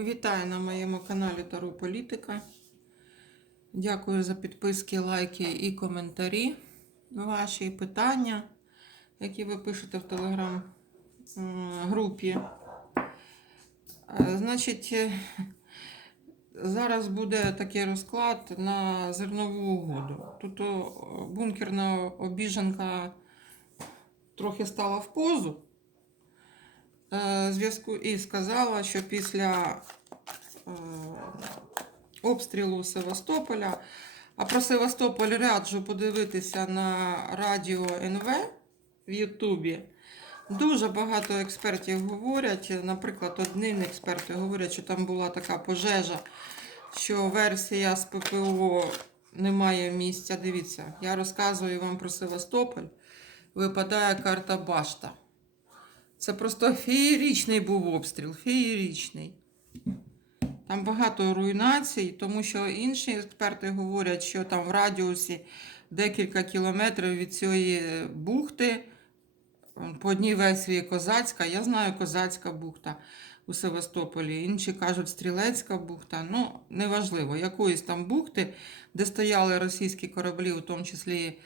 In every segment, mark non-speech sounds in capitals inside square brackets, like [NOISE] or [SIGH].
Вітаю на моєму каналі Тару Політика. Дякую за підписки, лайки і коментарі. Ваші питання, які ви пишете в телеграм-групі. Е, Значить, е, зараз буде такий розклад на зернову угоду. Тут бункерна обіженка трохи стала в позу зв'язку і сказала, що після е, обстрілу Севастополя, а про Севастополь раджу подивитися на радіо НВ в Ютубі. Дуже багато експертів говорять. Наприклад, один експерт говорять, що там була така пожежа, що версія з ППО немає місця. Дивіться, я розказую вам про Севастополь. Випадає карта Башта. Це просто феєричний був обстріл, феєричний. Там багато руйнацій, тому що інші експерти говорять, що там в радіусі декілька кілометрів від цієї бухти, по одній версії Козацька, я знаю Козацька бухта у Севастополі, інші кажуть Стрілецька бухта. Ну, неважливо, якоїсь там бухти, де стояли російські кораблі, у тому числі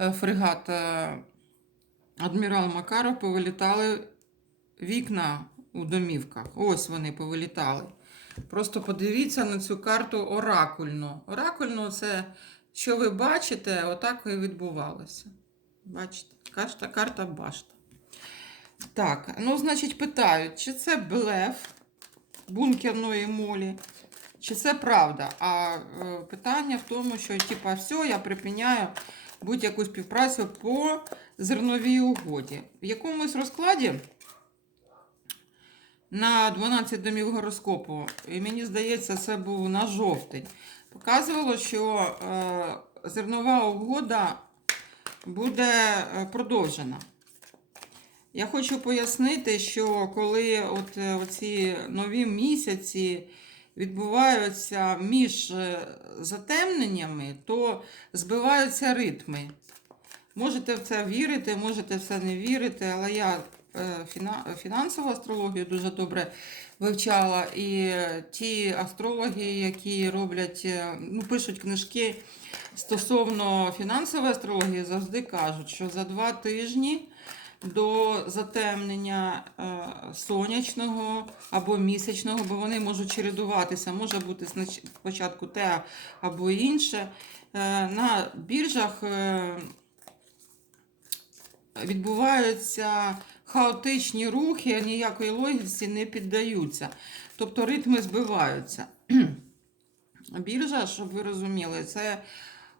е, фрегат е, Адмірал Макаров, повилітали вікна у домівках. Ось вони повилітали. Просто подивіться на цю карту оракульну. Оракульну це, що ви бачите, отак і відбувалося. Бачите, карта, карта башта. Так, ну, значить, питають, чи це блеф бункерної молі, чи це правда. А е, питання в тому, що, типа, все, я припиняю будь-яку співпрацю по зерновій угоді. В якомусь розкладі на 12 домів гороскопу, і мені здається, це був на жовтень. Показувало, що е, зернова угода буде е, продовжена. Я хочу пояснити, що коли от е, ці нові місяці відбуваються між е, затемненнями, то збиваються ритми. Можете в це вірити, можете в це не вірити, але я фінансову астрологію дуже добре вивчала. І е, ті астрологи, які роблять, е, ну, пишуть книжки стосовно фінансової астрології, завжди кажуть, що за два тижні до затемнення е, сонячного або місячного, бо вони можуть чередуватися, може бути спочатку те або інше. Е, на біржах е, відбуваються хаотичні рухи, ніякої логіці не піддаються. Тобто ритми збиваються. [CLEARS THROAT] Біржа, щоб ви розуміли, це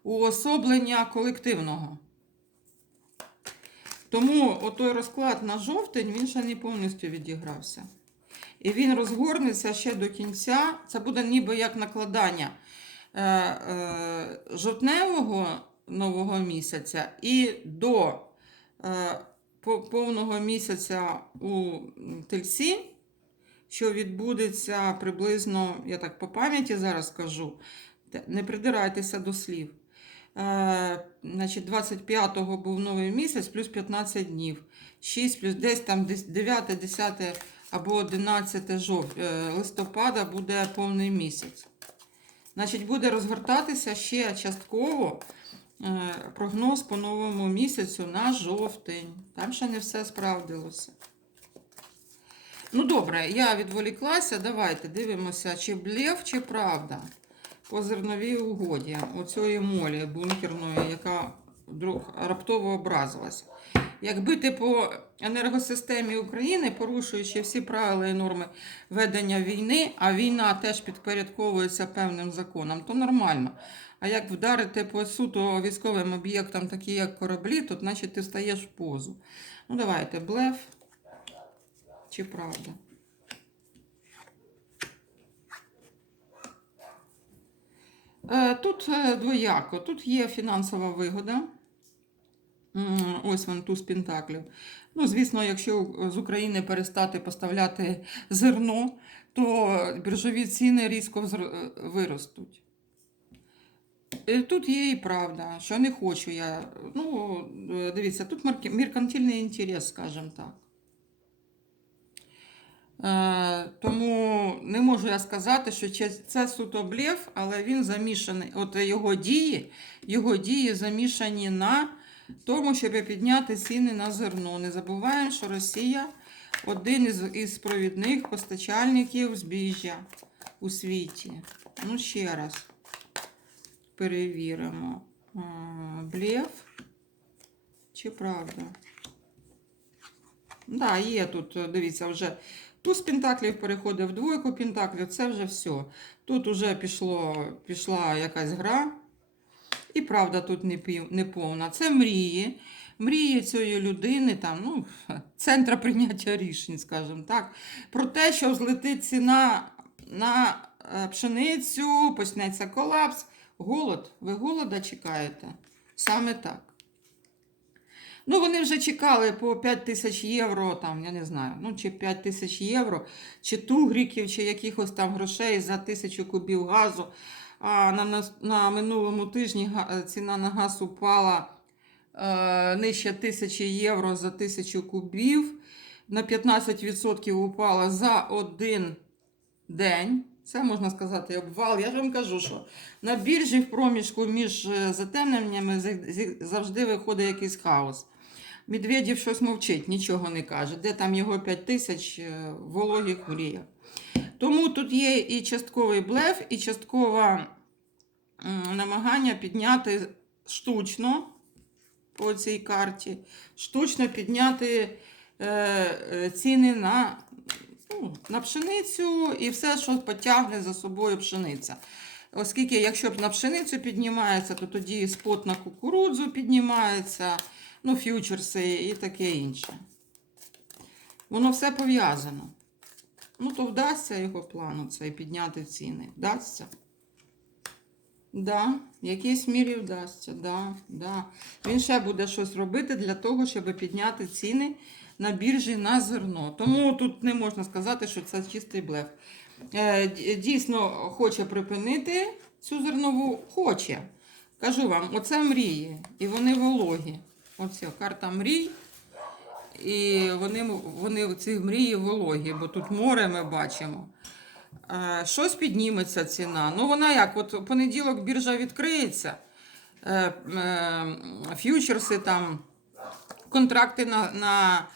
уособлення колективного. Тому отой розклад на жовтень він ще не повністю відігрався. І він розгорнеться ще до кінця. Це буде ніби як накладання е, е, жовтневого нового місяця і до е, повного місяця у тельці, що відбудеться приблизно, я так по пам'яті зараз скажу, не придирайтеся до слів. Е, значить, 25-го був новий місяць, плюс 15 днів. 6 плюс десь там 9, 10 або 11 жов... е, листопада буде повний місяць. Значить, буде розгортатися ще частково прогноз по новому місяцю на жовтень. Там ще не все справдилося. Ну, добре, я відволіклася. Давайте дивимося, чи блєв, чи правда по зерновій угоді оцієї молі бункерної, яка вдруг раптово образилася. Як бити по енергосистемі України, порушуючи всі правила і норми ведення війни, а війна теж підпорядковується певним законам, то нормально. А як вдарити по суто військовим об'єктам, такі як кораблі, то значить ти стаєш в позу. Ну давайте, блеф чи правда? Е, Тут е, двояко. Тут є фінансова вигода. Ось він туз пентаклів. Ну, звісно, якщо з України перестати поставляти зерно, то біржові ціни різко е, виростуть. Е, Тут є і правда, що не хочу я. Ну, е, дивіться, тут меркантильний інтерес, скажімо так. Е, Тому не можу я сказати, що це- суто блеф, але він замішаний. От його дії, його дії замішані на тому, щоб підняти ціни на зерно. Не забуваємо, що Росія один із, провідних постачальників збіжжя у світі. Ну, ще раз перевіримо. Блеф чи правда? Да, є тут, дивіться, вже туз пентаклів переходить в двойку пентаклів, це вже все. Тут вже пішло, пішла якась гра. І правда тут не, пів- не повна. Це мрії. Мрії цієї людини, там, ну, [LAUGHS] центра прийняття рішень, скажімо так, про те, що злетить ціна на е, пшеницю, почнеться колапс. Голод. Ви голода чекаєте? Саме так. Ну, вони вже чекали по 5 тисяч євро, там, я не знаю, ну, чи 5 тисяч євро, чи тугріків, чи якихось там грошей за тисячу кубів газу. На, на, на минулому тижні ціна на газ упала е, нижче тисячі євро за тисячу кубів. На 15% упала за один день. Це можна сказати обвал. Я ж вам кажу, що на біржі в проміжку між е, затемненнями завжди виходить якийсь хаос. Медведєв щось мовчить, нічого не каже. Де там його 5 тисяч е, вологих мріях. Тому тут є і частковий блеф, і часткове намагання підняти штучно по цій карті, штучно підняти е, е, ціни на, ну, на пшеницю і все, що потягне за собою пшениця. Оскільки, якщо на пшеницю піднімається, то тоді спот на кукурудзу піднімається, ну, ф'ючерси і таке інше. Воно все пов'язано. Ну, то вдасться його плану цей підняти ціни. Вдасться? Да, в якійсь мірі вдасться. Да, да. Він ще буде щось робити для того, щоб підняти ціни на біржі на зерно. Тому тут не можна сказати, що це чистий блеф. Е, Дійсно хоче припинити цю зернову. Хоче. Кажу вам, оце мрії. І вони вологі. Оце карта мрій. І вони, вони ці мрії вологі, бо тут море ми бачимо. Щось підніметься ціна. Ну, вона як? От понеділок біржа відкриється, е, е, ф'ючерси там, контракти на, на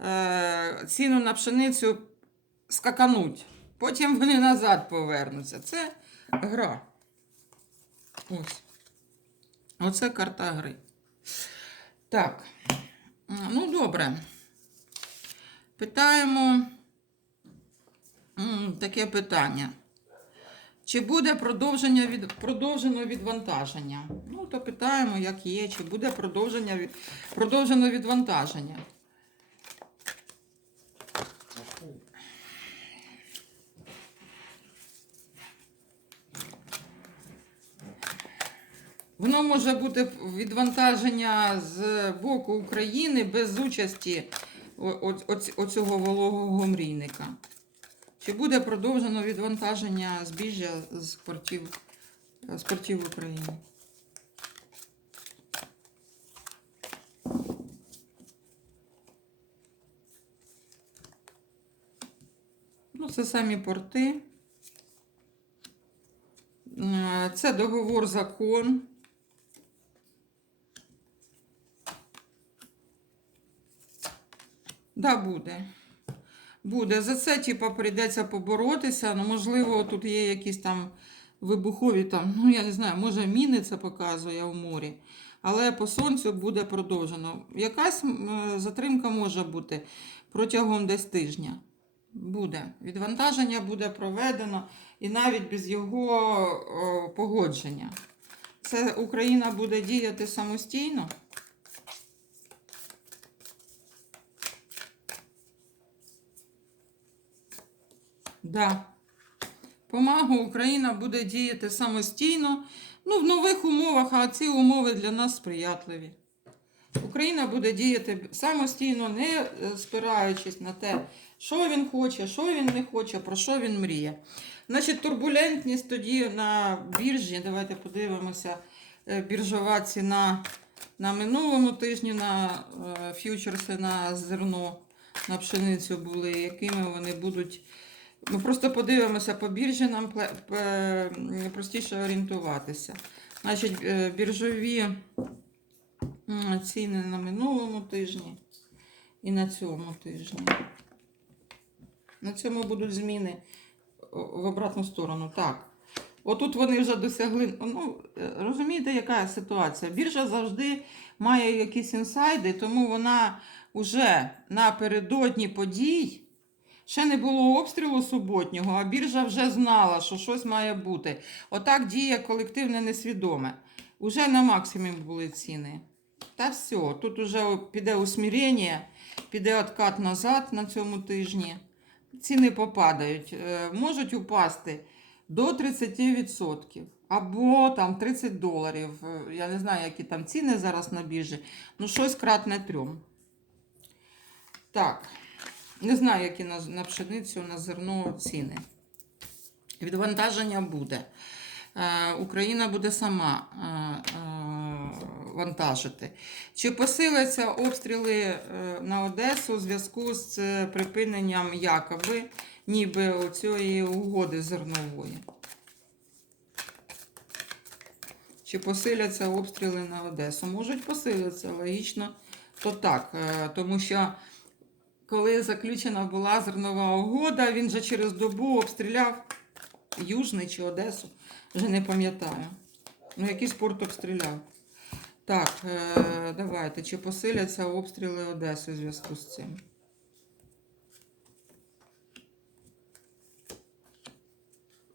е, ціну на пшеницю скакануть. Потім вони назад повернуться. Це гра. Ось. Оце карта гри. Так. Ну, добре. Питаємо таке питання. Чи буде продовження від, продовжено відвантаження? Ну, то питаємо, як є, чи буде продовження продовжено відвантаження. Воно може бути відвантаження з боку України без участі оцього вологого мрійника. Чи буде продовжено відвантаження збіжжя з портів, з портів України? Ну, це самі порти. Е, Це договор закон. Да, буде. Буде. За це, типа, прийдеться поборотися. Ну, можливо, тут є якісь там вибухові, там, ну я не знаю, може міни це показує у морі. Але по сонцю буде продовжено. Якась е, затримка може бути протягом десь тижня. Буде. Відвантаження буде проведено і навіть без його о, погодження. Це Україна буде діяти самостійно. Да. Помагу Україна буде діяти самостійно, ну, в нових умовах, а ці умови для нас сприятливі. Україна буде діяти самостійно, не е, спираючись на те, що він хоче, що він не хоче, про що він мріє. Значить, турбулентність тоді на біржі. Давайте подивимося. е, Біржова ціна на минулому тижні на е, ф'ючерси на зерно, на пшеницю були, якими вони будуть Ми просто подивимося по біржі, нам простіше орієнтуватися. Значить, е, біржові ціни на минулому тижні і на цьому тижні. На цьому будуть зміни в обратну сторону. Так. Отут вони вже досягли. Ну, е, розумієте, яка ситуація? Біржа завжди має якісь інсайди, тому вона вже напередодні подій. Ще не було обстрілу суботнього, а біржа вже знала, що щось має бути. Отак діє колективне несвідоме. Уже на максимум були ціни. Та все, тут уже піде усмірення, піде откат назад на цьому тижні. Ціни попадають, Е, можуть упасти до 30% або там 30 доларів. Е, Я не знаю, які там ціни зараз на біржі. Ну, щось кратне трьом. Так. Не знаю, які на, на пшеницю, на зерно ціни. Відвантаження буде. Е, Україна буде сама е, е, вантажити. Чи посиляться обстріли е, на Одесу у зв'язку з припиненням якоби ніби цієї угоди зернової? Чи посиляться обстріли на Одесу? Можуть посилитися, логічно, то так. Е, Тому що коли заключена була зернова угода, він же через добу обстріляв Южний чи Одесу, вже не пам'ятаю. Ну, якийсь порт обстріляв. Так, е, давайте. Чи посиляться обстріли Одеси в зв'язку з цим?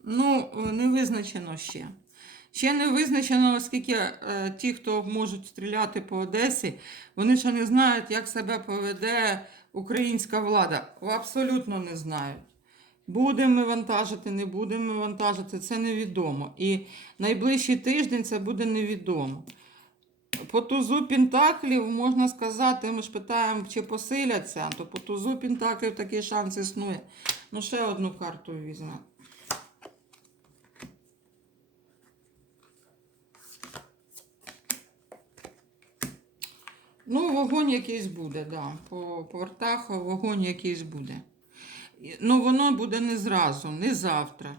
Ну, не визначено ще. Ще не визначено, оскільки е, ті, хто можуть стріляти по Одесі, вони ще не знають, як себе поведе українська влада. Абсолютно не знають. Будемо ми вантажити, не будемо ми вантажити, це невідомо. І найближчий тиждень це буде невідомо. По тузу Пентаклів можна сказати, ми ж питаємо, чи посиляться, то по тузу Пентаклів такий шанс існує. Ну, ще одну карту візьмемо. Ну, вогонь якийсь буде, да. По портах вогонь якийсь буде. Ну, воно буде не зразу, не завтра.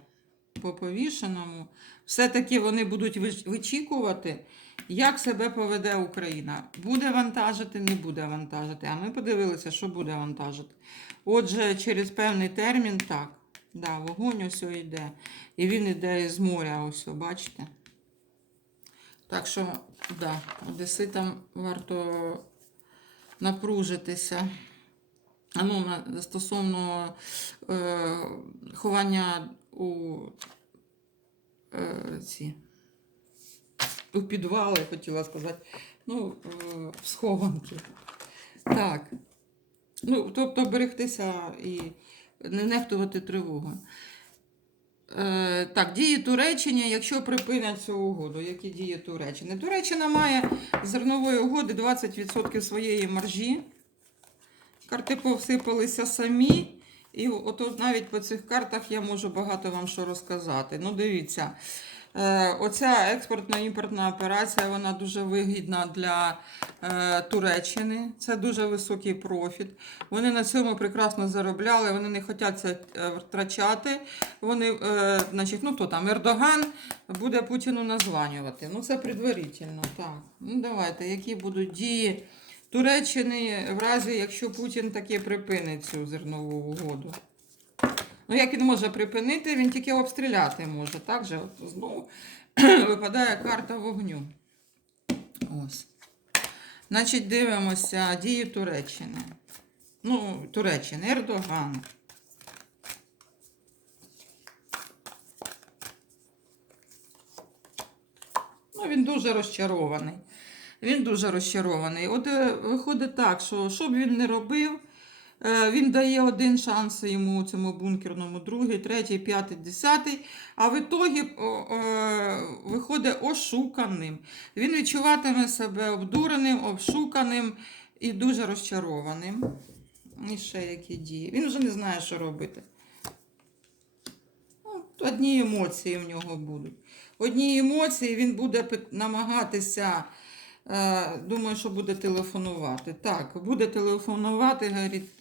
По повішеному. Все-таки вони будуть вич- вичікувати, як себе поведе Україна. Буде вантажити, не буде вантажити. А ми подивилися, що буде вантажити. Отже, через певний термін, так. Да, вогонь ось йде. І він йде з моря, ось, бачите. Так що, да, одеситам варто напружитися. А ну, стосовно е, ховання у е, ці, у підвали, хотіла сказати, ну, е, в схованки. Так. Ну, тобто берегтися і не нехтувати тривогою. Е, так, дії Туреччини, якщо припинять цю угоду, які дії Туреччини? Туреччина має зернової угоди 20% своєї маржі. Карти повсипалися самі. І от, навіть по цих картах я можу багато вам що розказати. Ну, дивіться, оця експортно-імпортна операція вона дуже вигідна для е, Туреччини. Це дуже високий профіт. Вони на цьому прекрасно заробляли, вони не хочуть це е, втрачати. Вони, е, значить, ну то там Ердоган буде Путіну названювати. Ну, це предварительно. Так. Ну, давайте, які будуть дії Туреччини в разі, якщо Путін таки припинить цю зернову угоду. Ну, як він може припинити, він тільки обстріляти може. Так же от знову [CLEARS THROAT] випадає карта вогню. Ось. Значить, дивимося дії Туреччини. Ну, Туреччини, Ердоган. Ну, він дуже розчарований. Він дуже розчарований. От е, виходить так, що що б він не робив, він дає один шанс йому цьому бункерному, другий, третій, п'ятий, десятий, а в ітогі е, виходить ошуканим. Він відчуватиме себе обдуреним, обшуканим і дуже розчарованим. І ще які дії. Він вже не знає, що робити. Ну, Одні емоції в нього будуть. Одні емоції він буде намагатися Е, Думаю, що буде телефонувати. Так, буде телефонувати,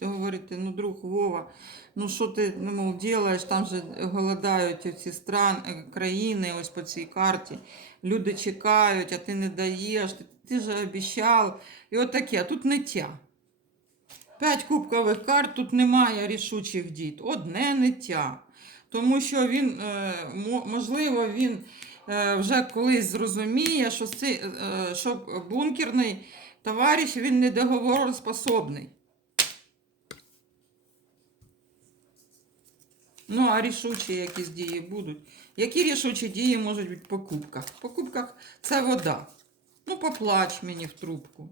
говорити, ну, друг Вова, ну що ти ну, мов, делаєш, там же голодають ці е, країни ось по цій карті. Люди чекають, а ти не даєш, ти, ти же обіцяв. І от таке, тут ниття. П'ять кубкових карт, тут немає рішучих дій. Одне ниття. Тому що він, е, можливо, він е, вже колись зрозуміє, що, цей, е, що бункерний товариш він не договороспособний. Ну, а рішучі якісь дії будуть. Які рішучі дії можуть бути по кубках? По кубках це вода. Ну, поплач мені в трубку.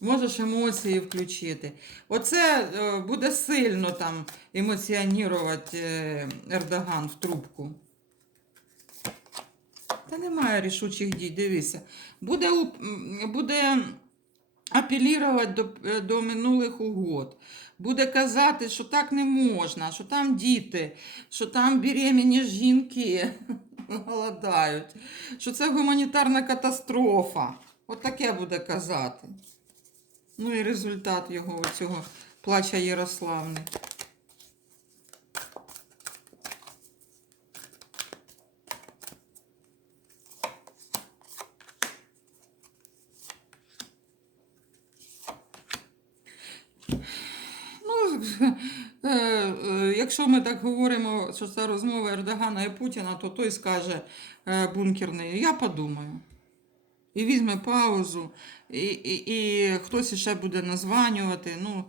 Можеш емоції включити. Оце е, буде сильно там емоціонувати е, Ердоган в трубку. Та немає рішучих дій, дивися. Буде, буде апелірувати до, е, до минулих угод. Буде казати, що так не можна, що там діти, що там беременні жінки [LAUGHS] голодають, що це гуманітарна катастрофа. От таке буде казати. Ну і результат його цього плача Ярославни. Ну, е, е, якщо ми так говоримо, що це розмова Ердогана і Путіна, то той скаже е, бункерний, я подумаю. І візьме паузу, і, і, і хтось ще буде названювати, ну,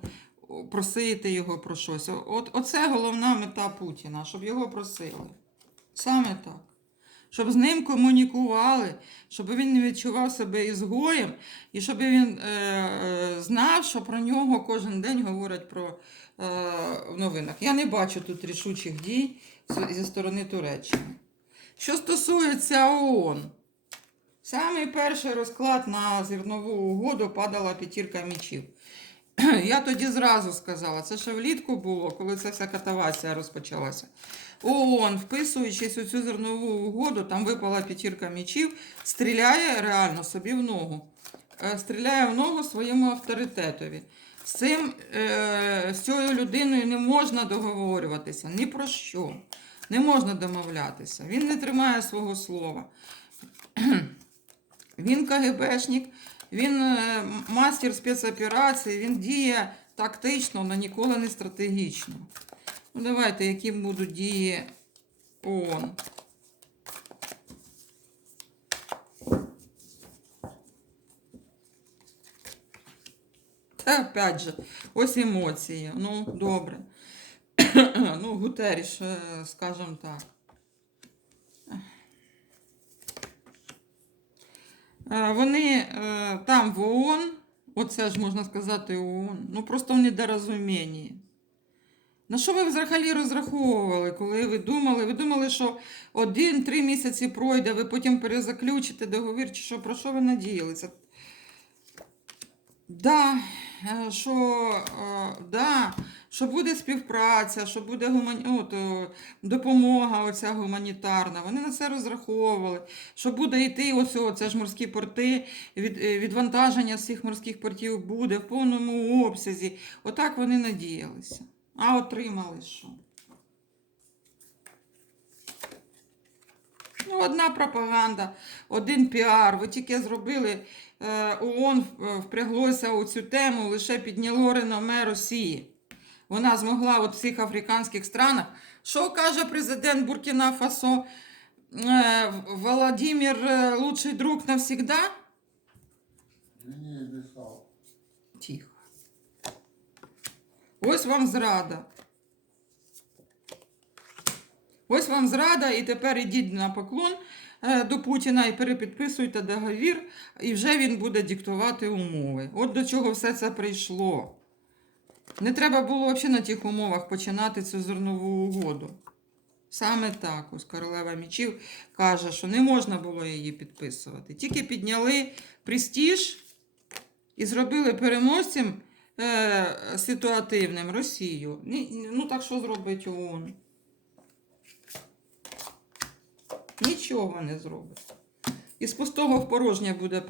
просити його про щось. От, оце головна мета Путіна, щоб його просили. Саме так. Щоб з ним комунікували, щоб він не відчував себе ізгоєм, і щоб він е, знав, що про нього кожен день говорять про, е, в новинах. Я не бачу тут рішучих дій зі сторони Туреччини. Що стосується ООН, Самий перший розклад на зернову угоду падала п'ятірка мічів. [CLEARS THROAT] Я тоді зразу сказала, це ще влітку було, коли ця вся катавація розпочалася. ООН, вписуючись у цю зернову угоду, там випала п'ятірка мічів, стріляє реально собі в ногу. Е, Стріляє в ногу своєму авторитетові. З цим, е, з цією людиною не можна договорюватися ні про що. Не можна домовлятися. Він не тримає свого слова. [CLEARS THROAT] Він КГБшник, він е, мастер спецоперацій, він діє тактично, але ніколи не стратегічно. Ну, давайте, які будуть дії ООН. Та опять же, ось емоції. Ну, добре. [CLEARS THROAT] ну, Гутеріш, е, скажімо так. Е, Вони е, там в ООН, оце ж можна сказати ООН, ну просто в недорозумінні. На що ви взагалі розраховували, коли ви думали? Ви думали, що один-три місяці пройде, ви потім перезаключите договір, чи що, про що ви надіялися? Да, е, що, е, да, що буде співпраця, що буде гумані... от, е, допомога оця гуманітарна. Вони на це розраховували, що буде йти ось це ж морські порти, від, відвантаження цих морських портів буде в повному обсязі. Отак вони надіялися. А отримали що? Ну, одна пропаганда, один піар. Ви тільки зробили е, ООН впряглося у цю тему, лише підняло реноме Росії. Вона змогла от в цих африканських странах. Що каже президент Буркіна Фасо? Е, Володимир е, лучший друг навсегда? Не Ось вам зрада. Ось вам зрада, і тепер ідіть на поклон е, до Путіна і перепідписуйте договір, і вже він буде диктувати умови. От до чого все це прийшло. Не треба було взагалі на тих умовах починати цю зернову угоду. Саме так, ось королева мічів каже, що не можна було її підписувати. Тільки підняли престиж і зробили переможцем е, ситуативним Росію. Ну так що зробить ООН? Нічого не зробить. І з пустого в порожнє буде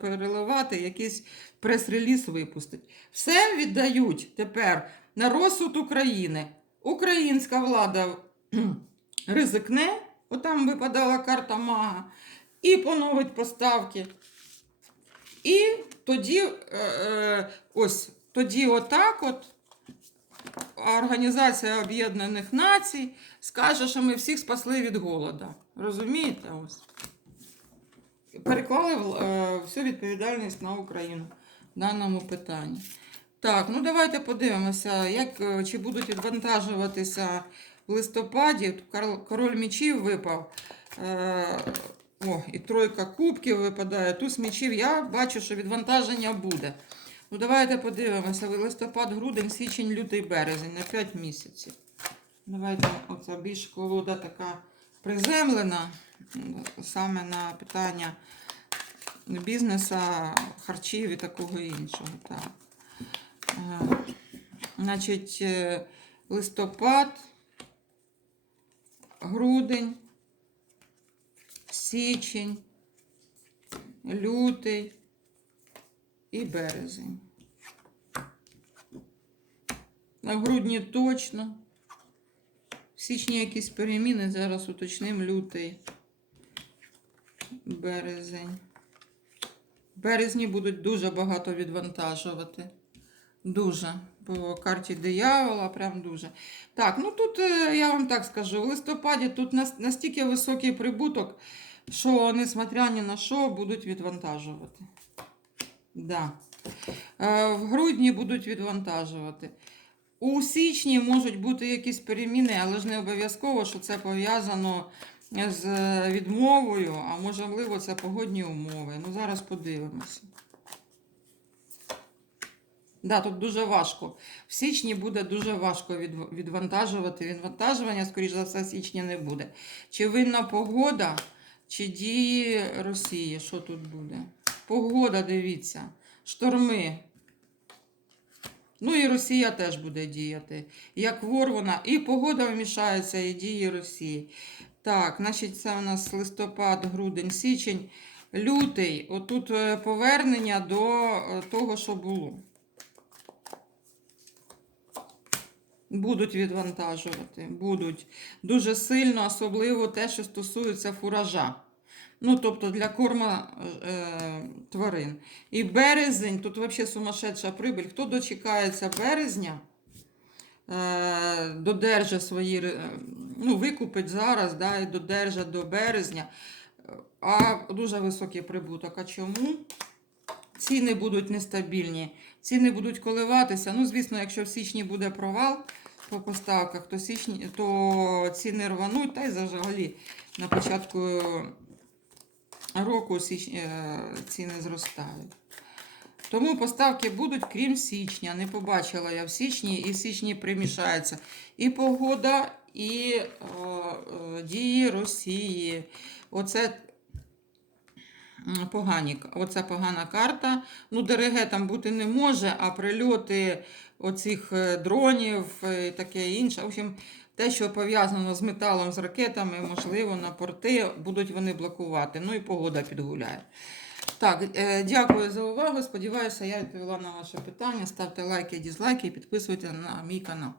переливати, якийсь прес-реліз випустить. Все віддають тепер на розсуд України. Українська влада [CLEARS THROAT] ризикне, отам випадала карта мага, і поновить поставки. І тоді, е, е, ось, тоді отак от Організація Об'єднаних Націй скаже, що ми всіх спасли від голода. Розумієте? Ось. Переклали е, всю відповідальність на Україну в даному питанні. Так, ну давайте подивимося, як, е, чи будуть відвантажуватися в листопаді. Король мічів випав. Е, о, і тройка кубків випадає. Туз мічів. Я бачу, що відвантаження буде. Ну, давайте подивимося. Листопад, грудень, січень, лютий, березень на 5 місяців. Давайте оця більш колода така приземлена саме на питання бізнесу, харчів і такого іншого. Так. Е, Значить, е, листопад, грудень, січень, лютий і березень. На грудні точно. В січні якісь переміни, зараз уточним лютий, березень. Березні будуть дуже багато відвантажувати. Дуже. По карті диявола, прям дуже. Так, ну тут е, я вам так скажу, в листопаді тут настільки високий прибуток, що, несмотря ні на що, будуть відвантажувати. Да. Е, В грудні будуть відвантажувати. У січні можуть бути якісь переміни, але ж не обов'язково, що це пов'язано з е, відмовою, а можливо, це погодні умови. Ну, зараз подивимося. Да, тут дуже важко. В січні буде дуже важко відвантажувати. Відвантажування, скоріш за все, в січні не буде. Чи винна погода, чи дії Росії? Що тут буде? Погода, дивіться. Шторми. Ну і Росія теж буде діяти. Як вор вона. І погода вмішається, і дії Росії. Так, значить, це у нас листопад, грудень, січень, лютий. Отут е, повернення до е, того, що було. Будуть відвантажувати, будуть дуже сильно, особливо те, що стосується фуража. Ну, тобто для корма е, тварин. І березень, тут взагалі сумасшедша прибиль. Хто дочекається березня, е, додержа свої, ну, викупить зараз, да, і додержа до березня, а дуже високий прибуток. А чому? Ціни будуть нестабільні, ціни будуть коливатися. Ну, звісно, якщо в січні буде провал по поставках, то, січні, то ціни рвануть, та й взагалі на початку року е, ціни зростають. Тому поставки будуть, крім січня. Не побачила я в січні, і в січні примішається і погода, і е, е, дії Росії. Оце погані, оце погана карта. Ну, ДРГ там бути не може, а прильоти оцих е, дронів е, і таке інше. В общем, те, що пов'язано з металом, з ракетами, можливо, на порти будуть вони блокувати. Ну і погода підгуляє. Так, е, дякую за увагу. Сподіваюся, я відповіла на ваше питання. Ставте лайки, дізлайки і підписуйтесь на мій канал.